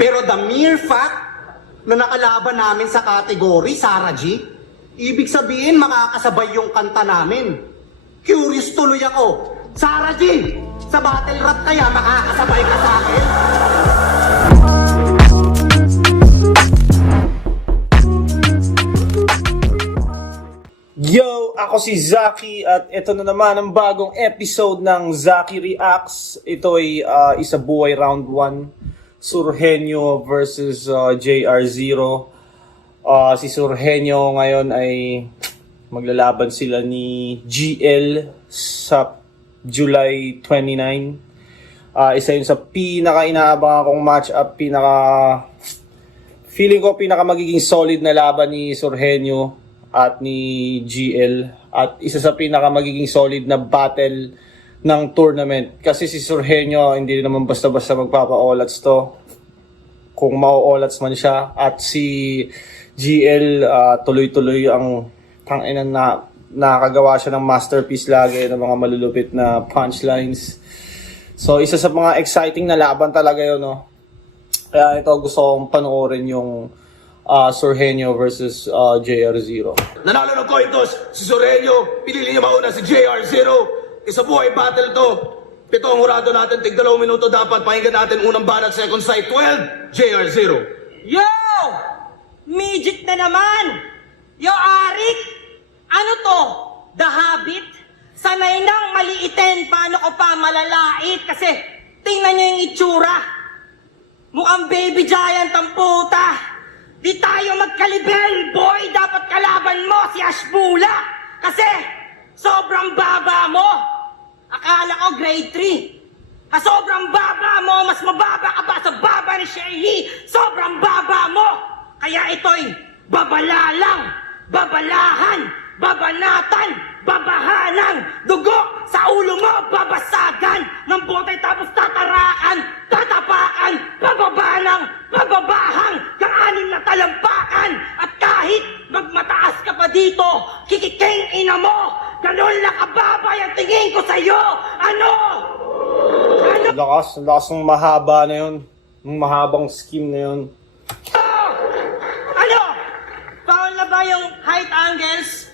Pero the mere fact na nakalaban namin sa category, Sarah G, ibig sabihin makakasabay yung kanta namin. Curious tuloy ako. Sarah G, sa battle rap kaya makakasabay ka sa akin? Yo! Ako si Zaki at ito na naman ang bagong episode ng Zaki Reacts. Ito ay Isa Buhay Round 1, Surgenio versus JR0. Si Surgenio ngayon ay maglalaban sila ni GL sa July 29. Isa yun sa pinaka-inaabang akong match-up, feeling ko pinaka magiging solid na laban ni Surgenio at ni GL, at isa sa pinaka magiging solid na battle ng tournament, kasi si Surgenio hindi naman basta-basta magpapa-olats to kung mau-olats man siya, at si GL tuloy-tuloy ang tanginan na nakagawa siya ng masterpiece lagi ng mga malulupit na punchlines. So isa sa mga exciting na laban talaga yun, no? Kaya ito gusto kong panoorin yung Surgenio versus JR0. Nanalo ng coin toss si Surgenio, pinili niya mauna si JR0. Isa buhay battle to. 7 ang hurado natin, tig 2 minuto dapat. Pakinggan natin unang banat, second sight, 12, JR0. Yo! Midget na naman! Yo, Arik! Ano to? The Habit? Sanay nang maliitin, paano ko pa malalait? Kasi tingnan nyo yung itsura. Mukhang baby giant ang puta. Di tayo magkalibel, boy! Dapat kalaban mo si Ashbula! Kasi sobrang baba mo! Akala ko grade 3. Sobrang baba mo! Mas mababa ka pa sa baba ni Sherry! Sobrang baba mo! Kaya ito'y babala lang! Babalahan! Babanatan! Babahanang! Dugo sa ulo mo! Babasagan! Ng botay tapos tatarakan! Tatapakan! Bababanang! Bababahang! Kang-anim na talampakan! At kahit magmataas ka pa dito, kikiking ina mo! Ganon lang kababay ang tingin ko sa'yo! Ano? Lakas ng mahaba na yun, yung mahabang skin na yun. Ano? Foul na ba yung height angles?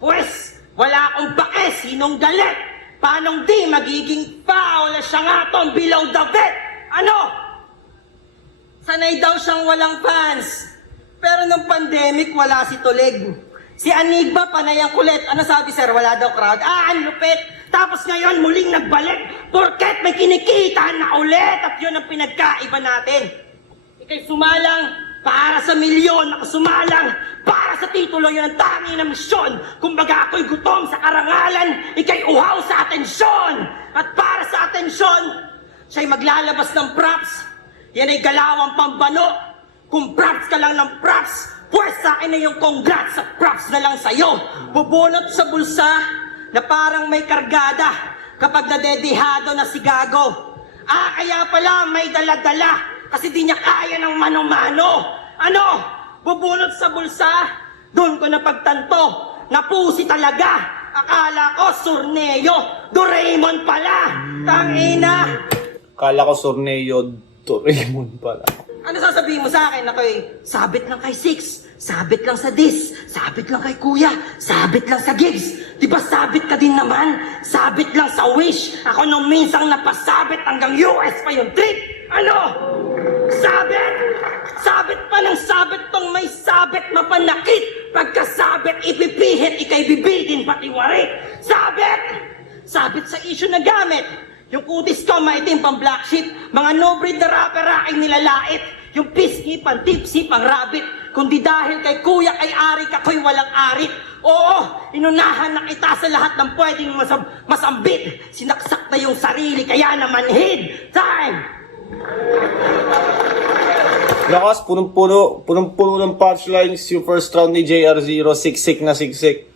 Pues, wala akong bake, sinong galit? Paanong di magiging foul na siya nga tong below the vet? Ano? Sanay daw siyang walang fans. Pero nung pandemic, wala si Toleg. Si Anigba, panay ang kulit. Ano sabi, sir? Wala daw crowd. Ang lupit. Tapos ngayon, muling nagbalik. Porket may kinikita na ulit. At yun ang pinagkaiba natin. Ika'y sumalang para sa milyon. Ako sumalang para sa titulo. Yun ang tangi na misyon. Kumbaga ako'y gutom sa karangalan. Ika'y uhaw sa atensyon. At para sa atensyon, siya'y maglalabas ng props. Yan ay galawang pambano. Kung props ka lang ng props, pues sa akin na yung congrats sa props na lang sa'yo. Bubunot sa bulsa na parang may kargada kapag nadedihado na si Gago. Kaya pala may dala-dala kasi di niya kaya ng mano-mano. Ano? Bubunot sa bulsa? Doon ko napagtanto. Napusi talaga. Akala ko Surneo. Doraemon pala. Tangina. Kala ko Surgenio, Doraemon pala. Ano sasabihin mo sa akin? Ako'y sabit lang kay Six, sabit lang sa Dis, sabit lang kay Kuya, sabit lang sa Gibbs. Di ba sabit ka din naman? Sabit lang sa Wish. Ako nung minsang napasabit hanggang US pa yung trip. Ano? Sabit? Sabit pa ng sabit tong may sabit mapanakit. Pagkasabit, ipipihit, ikay bibidin pati warit. Sabit! Sabit sa issue na gamit. Yung kutis ko, maitim pang black sheep. Mga no-breed na rapper aking nilalait. Yung pisngi, pang tipsy, pang rabbit. Kundi dahil kay kuya, kay Arik, ako'y walang arit. Oo, inunahan na kita sa lahat ng pwedeng masambit. Sinaksak na yung sarili, kaya naman hid. Time! Lakas, punong-puno ng punchlines yung first round ni JR0, siksik na siksik.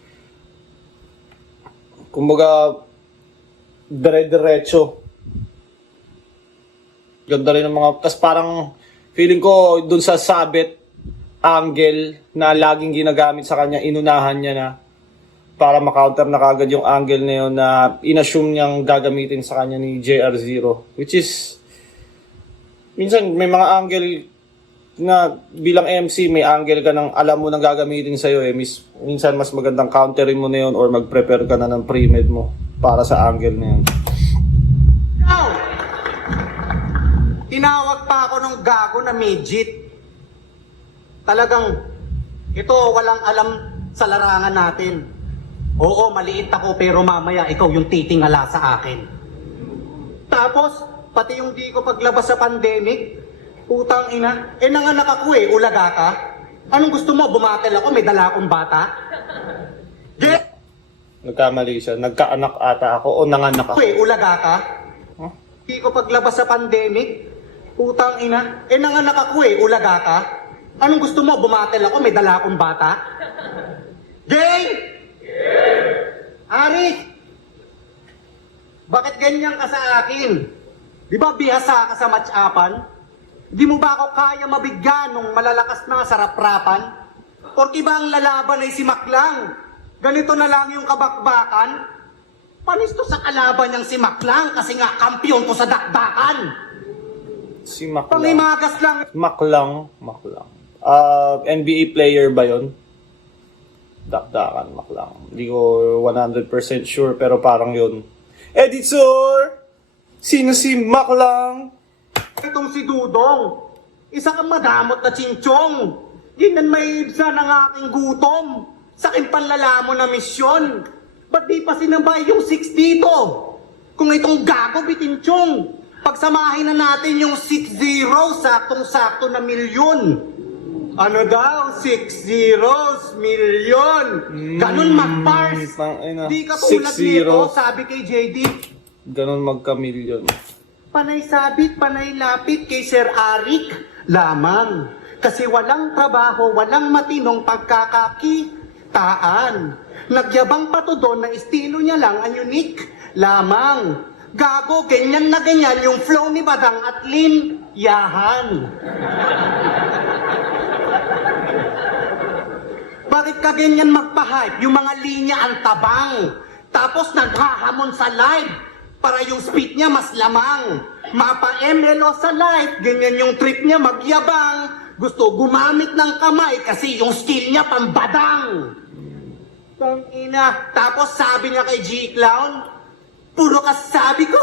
Kumbaga, dire-diretso. Ganda rin ng mga, tas parang feeling ko dun sa sabit angle na laging ginagamit sa kanya, inunahan niya na para makounter na kagad yung angle na yun na inassume niyang gagamitin sa kanya ni JR0, which is minsan may mga angle na bilang MC, may angle ka ng alam mo nang gagamitin sa'yo eh. Minsan mas magandang counterin mo na yun or mag-prepare ka na ng pre-med mo para sa angle na yun. Now, tinawag pa ako ng gago na midget. Talagang, ito walang alam sa larangan natin. Oo, maliit ako pero mamaya ikaw yung titingala sa akin. Tapos, pati yung di ko paglabas sa pandemic, putang ina, nanganak ako ulaga ka? Anong gusto mo, bumatel ako, may dala akong bata? Get! Nagkamali siya. Nagkaanak ata ako o nanganak ako. Ulaga ka? Huh? Di ko paglabas sa pandemic, putang ina, nanganak ako ulaga ka? Anong gusto mo, bumatel ako, may dala akong bata? Gay! Ari! Bakit ganyan ka sa akin? Di ba bihasa ka sa match-upan? Di mo ba ako kaya mabigyan nung malalakas na sarap-rapan? Porki ba ang lalaban ay si Maklang? Ganito na lang yung kabakbakan? Panis to sa kalaban niyang si Maklang kasi nga kampiyon to sa dakdakan. Si Maklang. Pangimagas lang. Maklang. NBA player ba yon? Dakdakan, Maklang. Hindi ko 100% sure pero parang yun. Editor! Sino si Maklang? Itong si Dudong, isa kang madamot na chinchong. Ginan may ibsa ng aking gutom. Sa aking panlalamon na misyon. Ba't di pa sinabay yung 6 dito? Kung itong gago bitinchong, pagsamahin na natin yung 6-0, saktong-sakto na milyon. Ano daw? 6 zeros, milyon. Ganun mag-parse. tangina. Di ka tulad 6-0. nito, sabi kay JD. Ganon magka-million. Panay sabit, panay lapit kay Sir Arik lamang. Kasi walang trabaho, walang matinong pagkakakitaan. Nagyabang pa to doon na estilo niya lang ang unique lamang. Gago, ganyan na ganyan yung flow ni Badang at Lin Yahan. Bakit ka ganyan magpa-hype? Yung mga linya ang tabang. Tapos naghahamon sa live para yung speed niya mas lamang. Mapa-MLO sa live, ganyan yung trip niya magyabang. Gusto gumamit ng kamay kasi yung skill niya pambadang. Tangina. Tapos sabi niya kay G-Clown, puro ka sabi ko,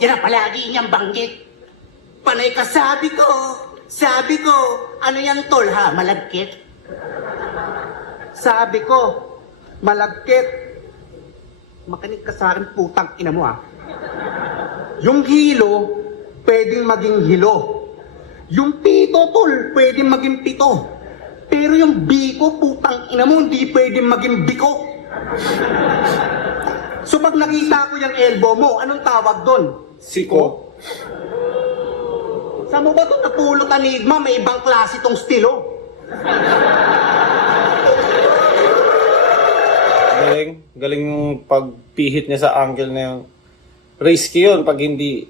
yan ang palagi niyang banggit. Panay ka sabi ko, ano yan tol ha, malagkit? Sabi ko, malagkit. Makinig ka sa akin, putang ina mo ah. Yung hilo, pwedeng maging hilo. Yung pito, tol, pwedeng maging pito. Pero yung biko, putang ina mo, hindi pwedeng maging biko. So pag nakita ko yung elbow mo, anong tawag doon? Siko. Sa mo ba ito napulot Enigma? May ibang klase tong stilo. Galing yung pagpihit niya sa angle na yun. Risky yun pag hindi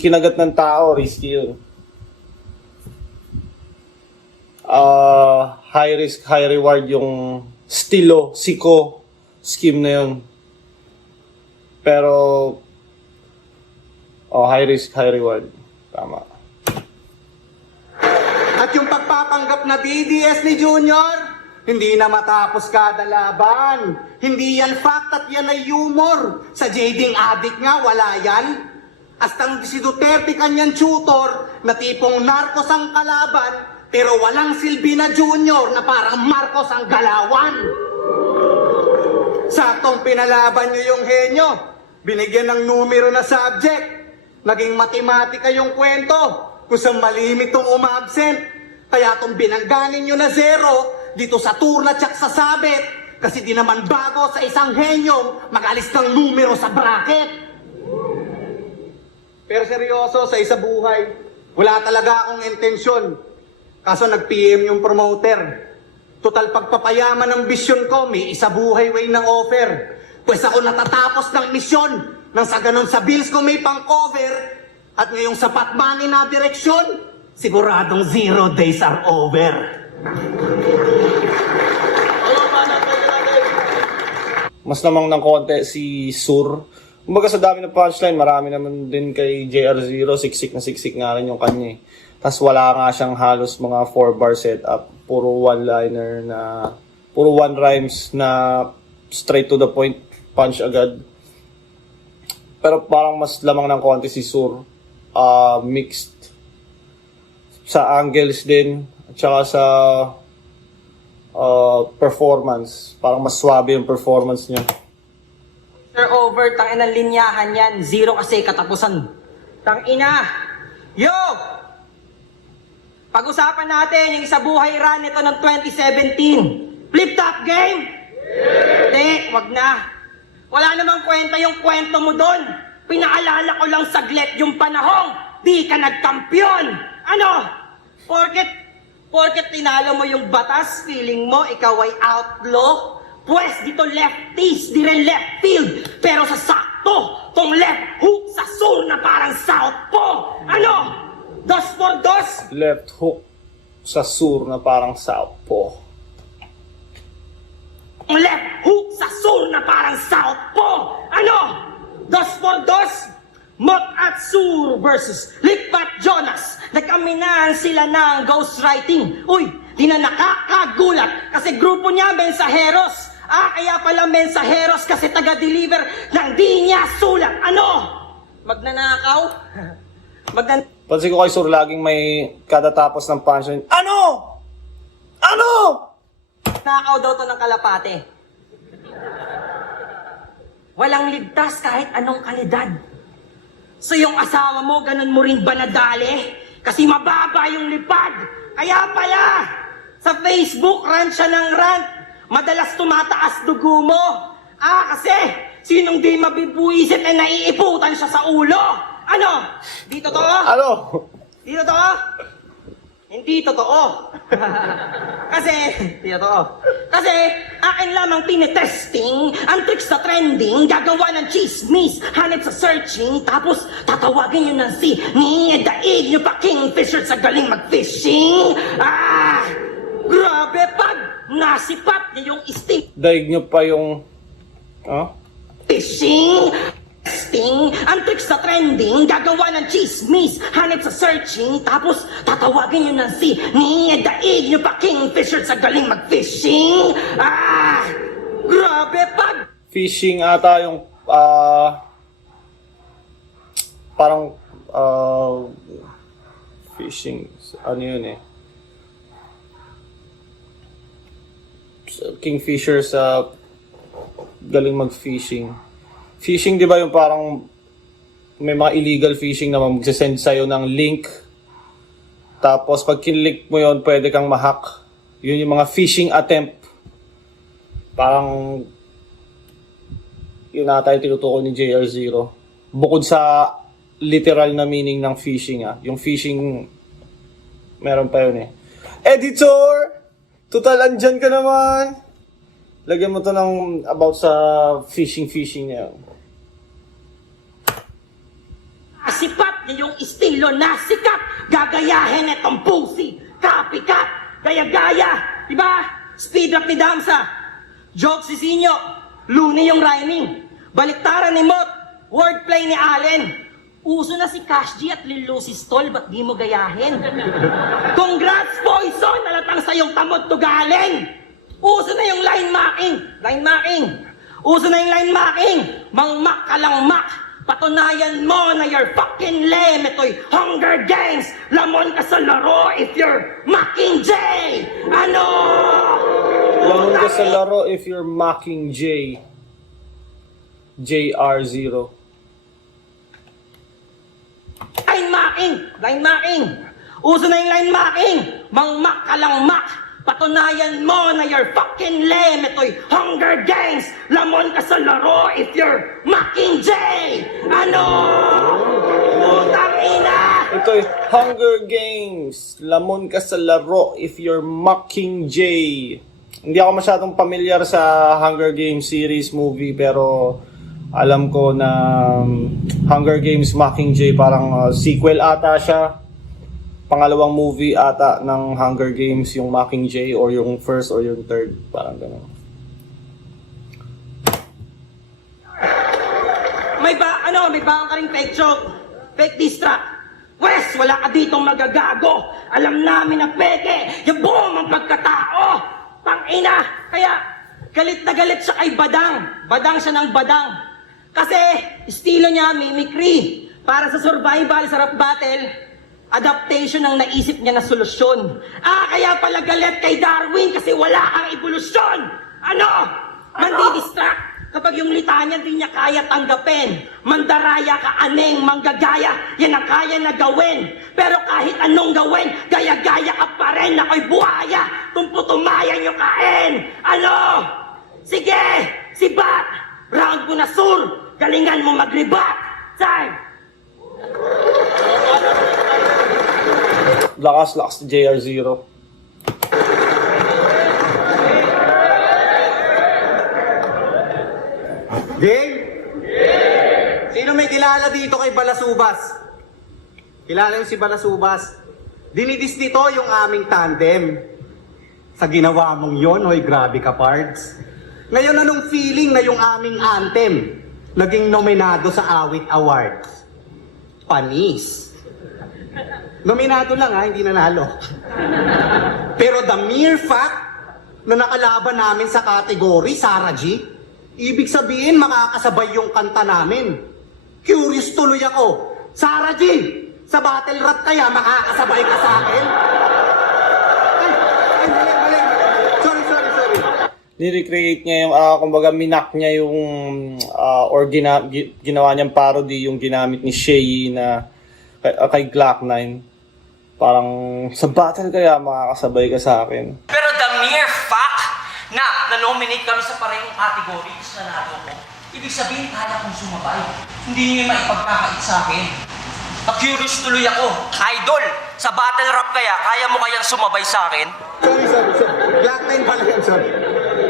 kinagat ng tao, risky yun. High risk, high reward yung stilo, siko scheme na yun. Pero high risk, high reward. Tama. At yung pagpapanggap na DDS ni Junior, hindi na matapos kada laban. Hindi yan fact at yan ay humor. Sa jading addict nga, wala yan. Astang si Duterte kanyang tutor, na tipong narcos ang kalaban, pero walang silbi na Junior na parang Marcos ang galawan. Saktong pinalaban nyo yung henyo, binigyan ng numero na subject. Naging matematika yung kwento, kung sa malimit tong umabsent. Kaya tong binangganin nyo na zero, dito sa turna tsak sa sabit, kasi di naman bago sa isang henyong mag-alis ng numero sa bracket. Pero seryoso, sa isa buhay, wala talaga akong intensyon. Kaso nag-PM yung promoter. Total pagpapayaman ng bisyon ko, may isa buhay way na offer. Pues ako natatapos ng misyon, nang sa ganun sa bills ko may pang-cover, at ngayong sapat money na direksyon, siguradong 0 days are over. Mas namang ng konti si Sur. Kumbaga sa dami ng punchline, marami naman din kay JR0, siksik na siksik nga rin yung kanya eh. Tapos wala nga siyang halos mga 4-bar setup. Puro one-liner na, puro one rhymes na straight to the point, punch agad. Pero parang mas lamang ng konti si Sur. Mixed sa angles din, at saka sa performance. Parang mas swabe yung performance niya. Over, tangina ng linyahan yan. Zero kasi katapusan. Tangina! Yo! Pag-usapan natin yung isa buhay run nito ng 2017. Flip-top game? Hindi, wag na. Wala namang kwenta yung kwento mo doon. Pinaalala ko lang saglit yung panahong di ka nagkampiyon. Ano? Porket tinalo mo yung batas, feeling mo ikaw ay outlaw? Pwes dito lefties, di rin left field. Pero sa sakto, tong left hook sa sur na parang southpaw. Ano? 2 por 2? Left hook sa Sur na parang southpaw. Left hook sa sur na parang southpaw. Ano? 2 por 2? Mot at Sur versus Likpat Jonas. Nagkaminahan sila ng ghostwriting. Uy, di na nakakagulat kasi grupo niya mensaheros. Kaya pala mensaheros kasi taga-deliver ng di niya sulat. Ano? Magnanakaw? Pansin ko kay Sur, laging may kadatapos ng punchline. Ano? Ano? Nakaw daw to ng kalapate. Walang ligtas kahit anong kalidad. So yung asawa mo, ganun mo rin ba nadali? Kasi mababa yung lipad. Kaya pala, sa Facebook, rant siya ng rant. Madalas tumataas dugo mo. Kasi, sinong di mabibuisit ay naiiputan siya sa ulo. Ano? Di totoo? Ano? Di totoo? Hindi totoo. Kasi, di totoo. Kasi, akin lamang tinetesting ang tricks sa trending, gagawa ng chismis, hanip sa searching, tapos tatawagin nyo ng daig nyo pa kingfisher sa galing mag-fishing. Grabe pag nasipat niyo yung Daig nyo pa yung... fishing. Testing, ang tricks sa trending, gagawa ng chismis, hanip sa searching, tapos tatawagin nyo ng daig nyo pa kingfisher sa galing mag-fishing. Grabe pag Fishing ata yung... parang... fishing... Ano yun eh? Kingfisher sa galing mag-fishing. Fishing, di ba yung parang may mga illegal fishing na magsasend sa'yo ng link. Tapos pag kinlik mo yon pwede kang ma-hack. Yun yung mga phishing attempt. Parang yun ata yung tinutukoy ni JR0. Bukod sa literal na meaning ng phishing yung phishing meron pa yun eh. Editor! Total, andyan ka naman. Lagyan mo to ng about sa fishing na yun. sipat niyo yung estilo na sikat. Gagayahin itong pusi. Copycat. Gaya-gaya. Diba? Speed rap ni Damsa. Joke si Sinyo. Looney yung rhyming. Baliktaran ni Mot. Wordplay ni Allen. Uso na si Cash G at Lil Lucy Stoll, ba't di mo gayahin? Congrats, Poison! Nalatang sa iyong tamot tugalin! Uso na yung line marking! Line marking! Uso na yung line marking! Mangmak ka lang mak! Patunayan mo na you're fucking lame! Ito'y Hunger Games! Lamon ka sa laro if you're mocking J! Ano? Lamon ka sa laro if you're mocking J. JR0. Line marking! Uso na yung line marking! Mangmak ka lang mak! Patunayan mo na you're fucking lame! Ito'y Hunger Games! Lamon ka sa laro if you're mocking J! Ano? Putang ina! Ito'y Hunger Games. Lamon ka sa laro if you're mocking J. Hindi ako masyadong pamilyar sa Hunger Games series movie pero alam ko na Hunger Games Mockingjay parang sequel ata siya. Pangalawang movie ata ng Hunger Games yung Mockingjay or yung first or yung third. Parang gano'n. May Ano, may bawang ka rin fake joke. Fake diss track. Wes, wala ka ditong magagago. Alam namin na peke. Yung buong ang pagkatao. Pangina. Kaya, galit na galit siya kay Badang. Badang siya ng Badang. Kasi, estilo niya, mimicry. Para sa survival, sa rap battle, adaptation ang naisip niya na solusyon. Kaya pala galit kay Darwin kasi wala kang evolusyon. Ano? Mandi-distract. Kapag yung litanya di niya kaya tanggapin, mandaraya ka aneng manggagaya, yan ang kaya na gawin. Pero kahit anong gawin, gaya-gaya ka pa rin, ako'y buhaya, tumputumayan yung kain. Ano? Sige, si Bat, round mo na sur, galingan mo mag-rebat. Time! Lakas ni JR0. Game? Sino may kilala dito kay Balasubas? Kilala yung si Balasubas? Dinidis nito yung aming tandem. Sa ginawa mong yon, hoy grabe ka, Pards. Ngayon anong feeling na yung aming anthem naging nominado sa Awit Awards? Panis. Nominado lang ha, hindi nanalo. Pero the mere fact na nakalaban namin sa category, Sarah G, ibig sabihin makakasabay yung kanta namin. Curious tuloy ako. Sarah G, sa battle rap kaya makakasabay ka sa akin? Ay, mali. Sorry. Ni-recreate niya yung, kumbaga minak niya yung, or ginawa niyang parody yung ginamit ni Shay na kay Glock 9. Parang sa battle kaya makakasabay ka sa akin. Pero the mere fact na na-nominate kami sa parehong categories na nanalo ko, ibig sabihin kaya kong sumabay. Hindi niyo maipagkakait sa akin. Na-curious tuloy ako. Idol, sa battle rap kaya mo kayang sumabay sa akin? Sorry. Black 9 pala yun, sorry.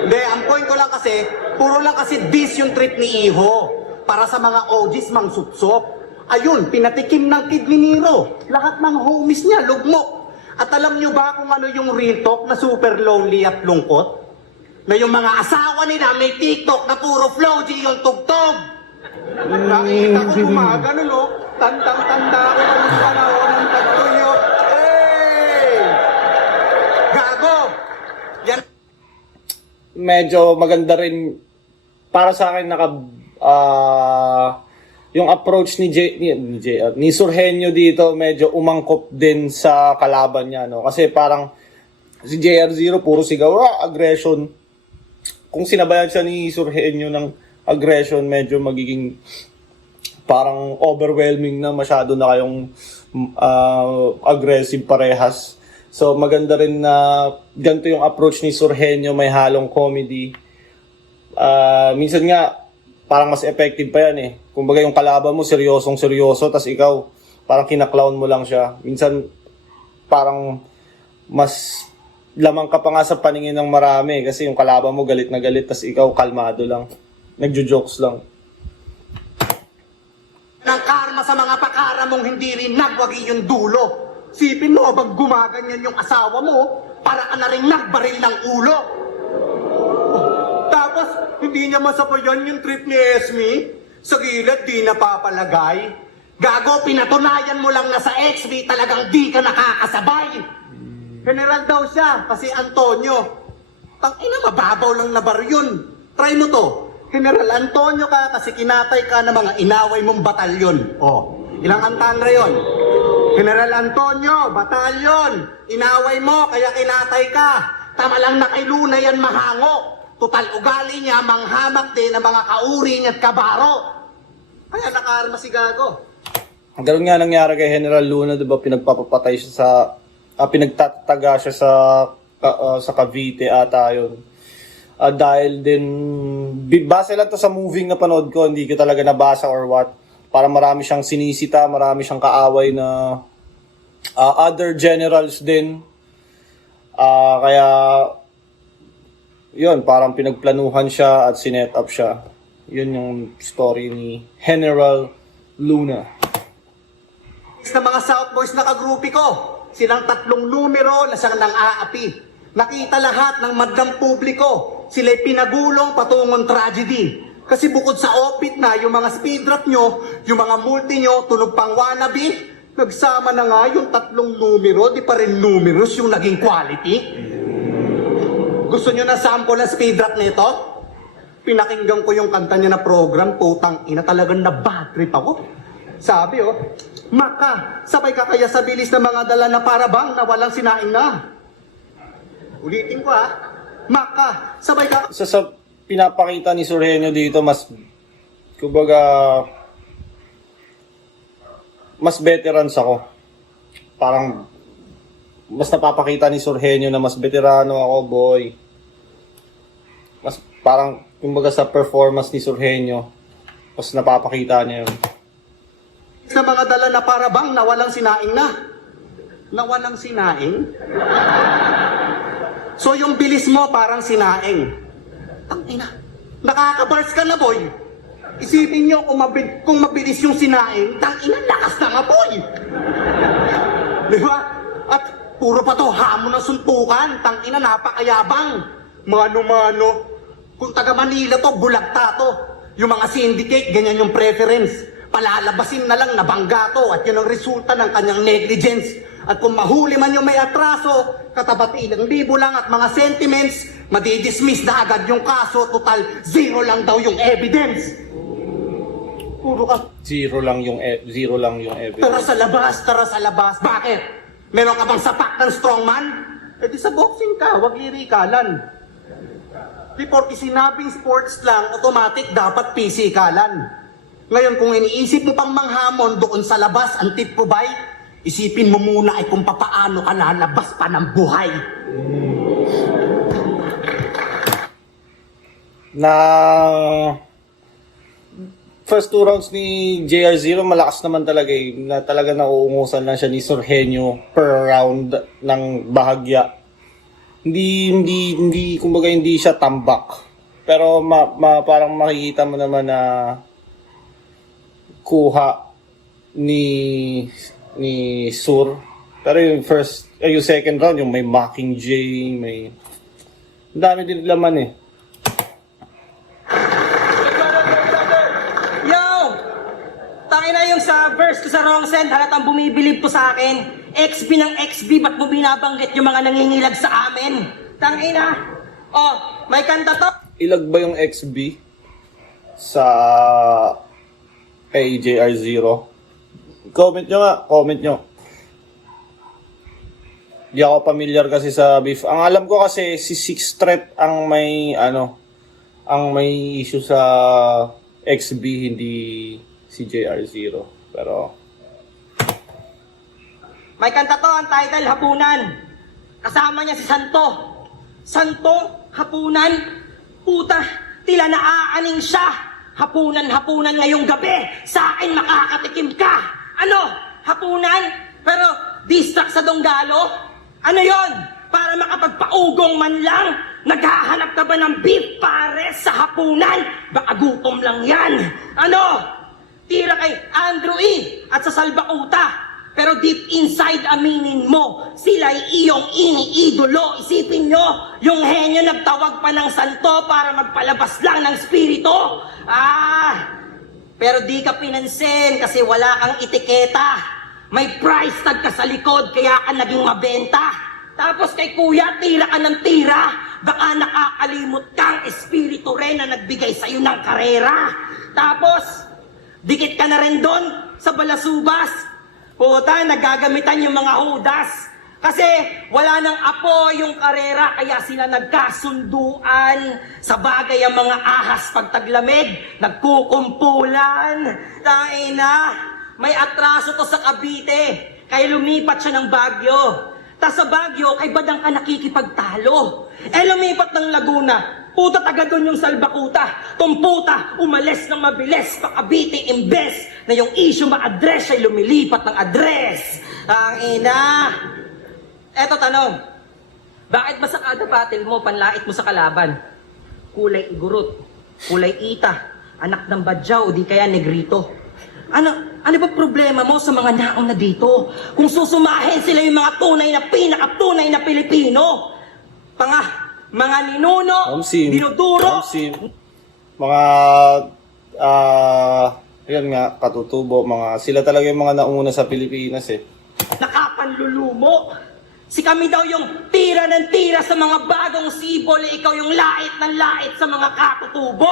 Hindi, ang point ko lang kasi, puro lang kasi this yung trip ni Iho. Para sa mga OGs mang supsop. Ayun, pinatikim ng kid ni Nero. Lahat ng homies niya, lugmok. At alam niyo ba kung ano yung real talk na super lonely at lungkot? Na yung mga asawa nila may TikTok na puro flow, di yung tugtog. Nakikita ko gumagano, no? Tandang-tanda ko ng panahon ng tagtuyo. Hey! Gago! Yan. Medyo maganda rin para sa akin yung approach ni Surhenio dito medyo umangkop din sa kalaban niya, no? Kasi parang si JR0 puro sigaw, aggression. Kung sinabayan siya ni Surhenio ng aggression, medyo magiging parang overwhelming na, masyado na kayong aggressive parehas. So maganda rin na ganito yung approach ni Surhenio, may halong comedy. Minsan nga parang mas effective pa yan eh. Kumbaga yung kalaban mo seryosong-seryoso, tas ikaw parang kinaklawn mo lang siya. Minsan parang mas lamang ka pa nga sa paningin ng marami kasi yung kalaban mo galit na galit, tas ikaw kalmado lang. Nagjo-jokes lang. Ng karma sa mga pakara mong hindi rin nagwagi yung dulo. Sipin mo, pag gumaganyan yung asawa mo, para ka na rin nagbaril ng ulo. Tapos, hindi niya masabayan yung trip ni Esme. Sa gilid, di napapalagay. Gago, pinatunayan mo lang na sa XB talagang di ka nakakasabay. General daw siya, kasi Antonio. Tangina, mababaw lang na bar yun. Try mo to. General Antonio ka kasi kinatay ka ng mga inaway mong batalyon. Oh, ilang antandre yon? General Antonio, batalyon. Inaway mo, kaya kinatay ka. Tama lang na kay Luna yan mahango. Total ugali niya, manghamak din ng mga kauri niya at kabaro. Kaya nakaarma si Gago. Ganun nga nangyari kay General Luna, di ba? Pinagpapapatay siya sa... pinagtataga siya sa Cavite ata yun. Dahil din... Base lang to sa movie na panood ko, hindi ko talaga nabasa or what. Para marami siyang sinisita, marami siyang kaaway na other generals din. Kaya... yun, parang pinagplanuhan siya at sinet up siya. Yun yung story ni General Luna. Sa mga South Boys na kagrupi ko, silang 3 numero na siyang nang-aapi. Nakita lahat ng madlang publiko, sila'y pinagulong patungong tragedy. Kasi bukod sa opit na, yung mga speed trap nyo, yung mga multi nyo, tunog pang wannabe, nagsama na nga yung 3 numero, di pa rin numerous yung naging quality. Gusto nyo na sample na speed trap nito? Pinakinggan ko yung kanta niya na program, putang ina, talagang na bad trip ako. Sabi Maka, sabay ka kaya sa bilis ng mga dala na parabang na walang sinaing na. Ulitin ko Maka, sabay ka... Sa pinapakita ni Surhenio dito, mas, kumbaga, mas veterans ako. Parang, mas napapakita ni Surhenio na mas veterano ako, boy. Mas, parang, kumbaga sa performance ni Surhenio, mas napapakita niya yun. Sa mga dala na parabang na walang sinaing na. Na walang sinaing? So yung bilis mo parang sinaing. Tangina, nakaka-bars ka na, boy. Isipin nyo kung mabilis yung sinaing, tangina, lakas na nga, boy. Di ba? At puro pa to hamon ng suntukan, tangina, napakayabang. Mano-mano. Kung taga Manila to, bulagta to. Yung mga syndicate, ganyan yung preference. Palalabasin na lang na bangga to at yun ang resulta ng kanyang negligence. At kung mahuli man yung may atraso, katapat ilang libo lang at mga sentiments, madidismiss na agad yung kaso, total zero lang daw yung evidence. Puro ka. Zero lang yung evidence. Tara sa labas. Bakit? Meron ka bang sapak ng strongman? Eh di sa boxing ka, wag lirikalan. Di porke sinabing sports lang, automatic dapat pisikalan. Ngayon, kung iniisip mo pang manghamon doon sa labas, ang tip ko ba'y, isipin mo muna ay kung papaano ka lalabas pa ng buhay. Na first 2 rounds ni JR0, malakas naman talaga na talaga nauungusan lang siya ni Surhenio per round ng bahagya. Hindi kumbaga hindi siya tambak. Pero parang makikita mo naman na kuha ni Sur. Pero yung yung second round, yung may Mockingjay, may ang dami din laman Yo! Tangin na yung sa verse ko sa wrong send, halatang bumibilib po sa akin. XB ng XB, ba't mo binabanggit yung mga nangingilag sa amin? Tangin na! May kanta to. Ilag ba yung XB sa kay JR0? Comment nyo nga, comment nyo. Di ako familiar kasi sa beef. Ang alam ko kasi si Six Threat ang may issue sa XB, hindi si JR0. Pero May kanta to, ang title, Hapunan. Kasama niya si Santo. Santo, Hapunan. Puta, tila naaaning siya. Hapunan ngayong gabi. Sa akin makakatikim ka. Ano? Hapunan? Pero distract sa Donggalo? Ano yon? Para makapagpaugong man lang? Naghahanap ka ba ng beef pares sa hapunan? Baka gutom lang yan. Ano? Tira kay Andrew E. at sa Salbakuta. Pero deep inside aminin mo, sila'y iyong iniidolo. Isipin nyo, yung henyo nagtawag pa ng santo para magpalabas lang ng spirito. Pero di ka pinansin kasi wala kang etiketa. May price tag ka sa likod kaya ka naging mabenta. Tapos kay kuya, tira ka ng tira. Baka nakakalimot kang espiritu rin na nagbigay sa'yo ng karera. Tapos, dikit ka na rin doon sa balasubas. Puta, nagagamitan yung mga hudas. Kasi wala nang apo yung karera, kaya sila nagkasunduan. Sa bagay ang mga ahas pag taglamig, nagkukumpulan. Taina, may atraso to sa Cavite, kaya lumipat siya ng Baguio. Tas sa Baguio, kay Badang ka nakikipagtalo. Lumipat ng Laguna, puta taga doon yung Salbakuta. Tumputa, umalis ng mabilis pa Cavite, imbes na yung issue ma-address ay lumilipat ng address. Ina. Eto tanong, bakit ba sa kada battle mo, panlait mo sa kalaban? Kulay igurot, kulay ita, anak ng badyaw, di kaya negrito. Ano ba problema mo sa mga naong na dito? Kung susumahin sila yung mga tunay na pinakatunay na Pilipino. Mga ninuno, dinuduro. mga yun nga, katutubo, sila talaga yung mga nauna sa Pilipinas eh. Nakapanlulumo. Si kami daw yung tira ng tira sa mga bagong sibol, eh, ikaw yung lait ng lait sa mga katutubo.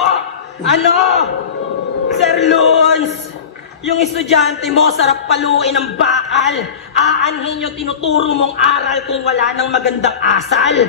Ano? Sir Luns, yung estudyante mo, sarap paluin ng bakal. Aanhin yung tinuturo mong aral kung wala nang magandang asal.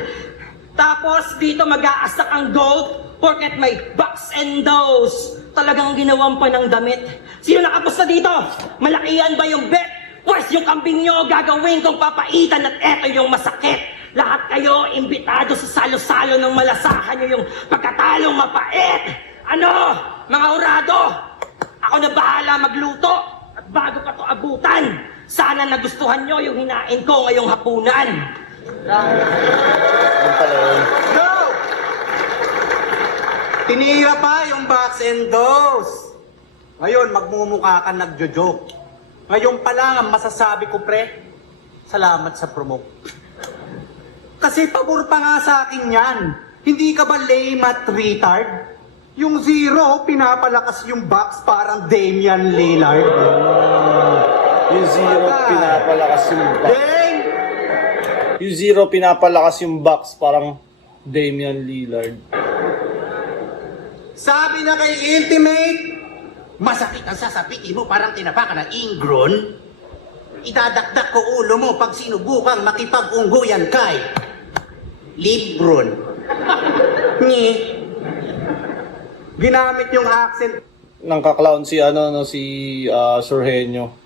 Tapos dito mag-aasak ang gold, porket may bucks and dows. Talagang ginawan pa ng damit. Sino nakapusta dito? Malakihan ba yung bet? Pwes yung kambing nyo gagawin kong papaitan at eto yung masakit. Lahat kayo imbitado sa salo-salo ng malasahan nyo yung pagkatalong mapait. Ano? Mga urado, ako na bahala magluto at bago pa to abutan, sana nagustuhan nyo yung hinain ko ngayong hapunan. Yun pala yun. Go! Tinira pa yung box and dose. Ngayon, magmumukha ka nagjo-joke. Ngayon pa lang ang masasabi ko, pre, salamat sa promote. Kasi pabor pa nga sa akin yan. Hindi ka ba lame at retard? Yung zero, pinapalakas yung box parang Damian Lillard. Yung zero, pinapalakas yung box. Dame! Yung zero, pinapalakas yung box, parang Damian Lillard. Sabi na kay Intimate, masakit ang sasapitin mo parang tinapakan ng ingron. Idadakdak ko ulo mo pag sinubukang makipag-unggoyan kay Libron. Ni. Ginamit yung accent. Nang kaklawn si Surhenio.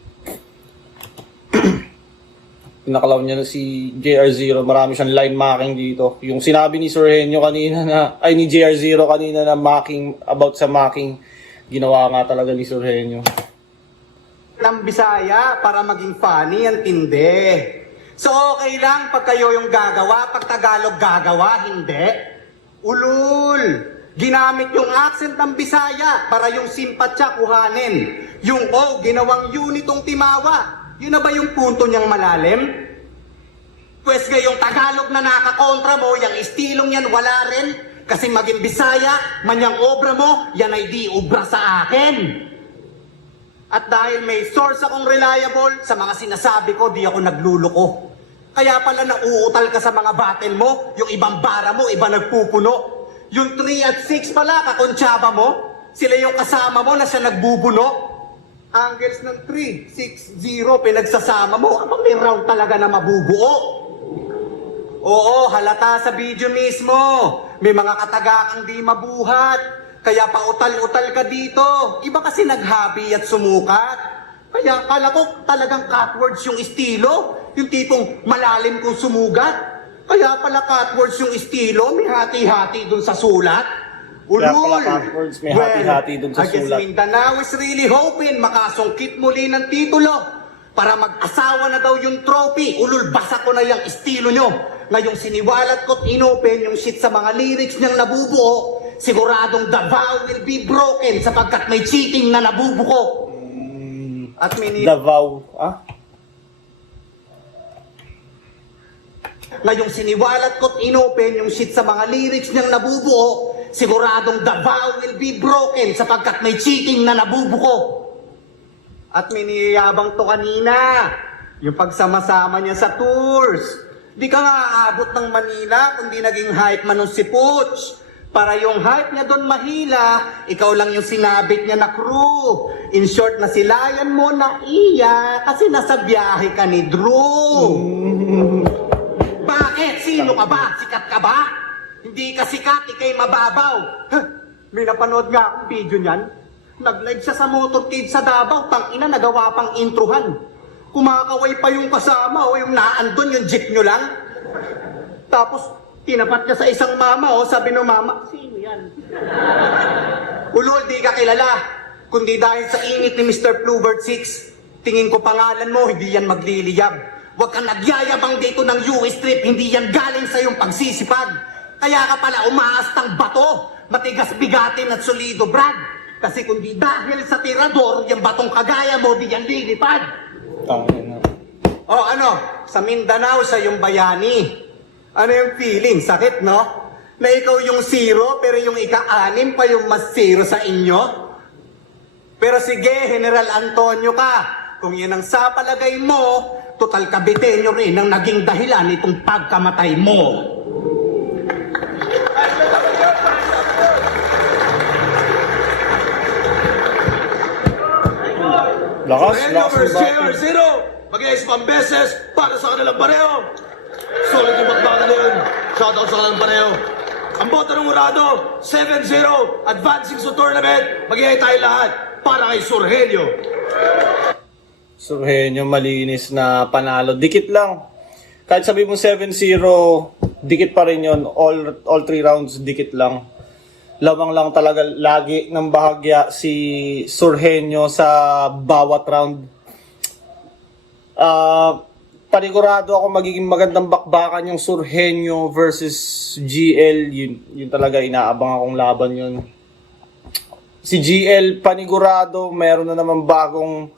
Pinaklawn niya na si JR0. Marami siyang line marking dito. Yung sinabi ni Surhenio kanina ni JR0 kanina na mocking, about sa mocking, ginawa nga talaga ni Surhenio. Ng Bisaya para maging funny ang tindi. So okay lang pag kayo yung gagawa, pag Tagalog gagawa, hindi. Ulul! Ginamit yung accent ng Bisaya para yung simpatsya kuhanin. Yung O, ginawang unitong timawa. Yun na ba yung punto niyang malalim? Pwes yung Tagalog na nakakontra mo, yung estilong yan wala rin. Kasi maging Bisaya, manyang obra mo, yan ay di obra sa akin. At dahil may source akong reliable, sa mga sinasabi ko, di ako nagluluko. Kaya pala nauutal ka sa mga battle mo, yung ibang bara mo, iba nagpupuno. Yung 3 at 6 pala, kakontsaba mo, sila yung kasama mo na siya nagbubuno. Angles ng 3, 6, 0, pinagsasama mo, abang may round talaga na mabubuo. Oo, halata sa video mismo. May mga katagakang di mabuhat. Kaya pautal-utal ka dito. Iba kasi naghabi at sumukat. Kaya kala ko talagang cutwords yung estilo. Yung tipong malalim kung sumugat. Kaya pala cutwords yung estilo. May hati-hati dun sa sulat. Kaya pala Ulul! cutwords, may hati-hati dun sa I guess sulat. Mindanao is really hoping makasungkit muli ng titulo para mag-asawa na daw yung trophy. Ulul, basa ko na yung estilo nyo. Ngayong siniwalat ko't inopen yung shit sa mga lyrics niyang nabubuo, siguradong the vow will be broken sapagkat may cheating na nabubuko. At Davao, ngayong siniwalat ko't inopen yung shit sa mga lyrics niyang nabubuo, siguradong the vow will be broken sapagkat may cheating na nabubuko. At miniyabang to kanina, yung pagsama-sama niya sa tours. Di ka nga aabot ng Manila kundi naging hype man nung si Pooch. Para yung hype niya doon mahila, ikaw lang yung sinabit niya na crew. In short, nasilayan mo na iya kasi nasa biyahe ka ni Drew. Bakit? Sino ka ba? Sikat ka ba? Hindi ka sikat, ikay mababaw. Huh? May napanood nga akong video niyan. Nag-live siya sa motorcade sa Davao, tangina nagawa pang introhan. Kumakaway pa yung kasama o yung naandun yung jeep nyo lang. Tapos tinapat niya sa isang mama sabi ng mama, sino yan? Ulol, di ka kilala. Kundi dahil sa init ni Mr. Bluebird 6, tingin ko pangalan mo, hindi yan magliliyab. Huwag kang nagyayabang dito ng US trip, hindi yan galing sa iyong pagsisipag. Kaya ka pala umaastang bato, matigas bigatin at solido, Brad. Kasi kundi dahil sa tirador, yung batong kagaya mo, di yan lilipad. Ano? Sa Mindanao, sa yung bayani. Ano yung feeling? Sakit, no? Na ikaw yung zero, pero yung ika-anim pa yung mas zero sa inyo? Pero sige, General Antonio ka, kung yan ang sa palagay mo, total kabitenyo rin ang naging dahilan itong pagkamatay mo. Lakas, Sorhenyo lakas versus ng battle. JR0. Mag-iis pang beses para sa kanilang pareho. Solid yung bakbakan na yun. Shoutout sa kanilang pareho. Ang boto ng Murado, 7-0. Advancing sa tournament. Mag-iay tayo lahat para kay Sorhenyo. Surhenyo, malinis na panalo. Dikit lang. Kahit sabi mo 7-0, dikit pa rin yun. All 3 rounds, dikit lang. Lamang lang talaga lagi ng bahagya si Surhenyo sa bawat round. Panigurado ako magiging magandang bakbakan yung Surhenyo versus GL. Yun talaga inaabang akong laban yun. Si GL, panigurado, meron na naman bagong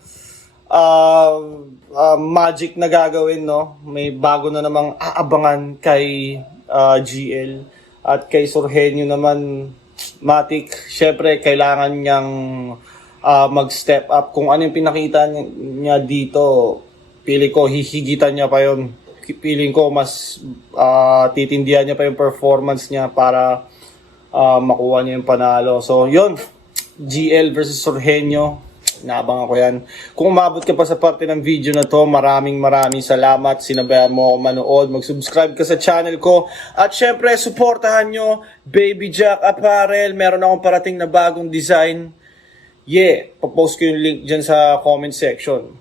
magic na gagawin, no? May bago na namang aabangan kay GL. At kay Surhenyo naman, Matic, syempre kailangan niyang mag-step up. Kung ano yung pinakita niya dito, pili ko hihigitan niya pa yun. Piling ko mas titindihan niya pa yung performance niya para makuha niya yung panalo. So yun, GL versus Surhenyo, naabang ako yan. Kung umabot ka pa sa parte ng video na to, maraming salamat. Sinabayan mo ako manood. Mag-subscribe ka sa channel ko. At syempre, supportahan nyo Baby Jack Apparel. Meron akong parating na bagong design. Yeah, papost ko yung link dyan sa comment section.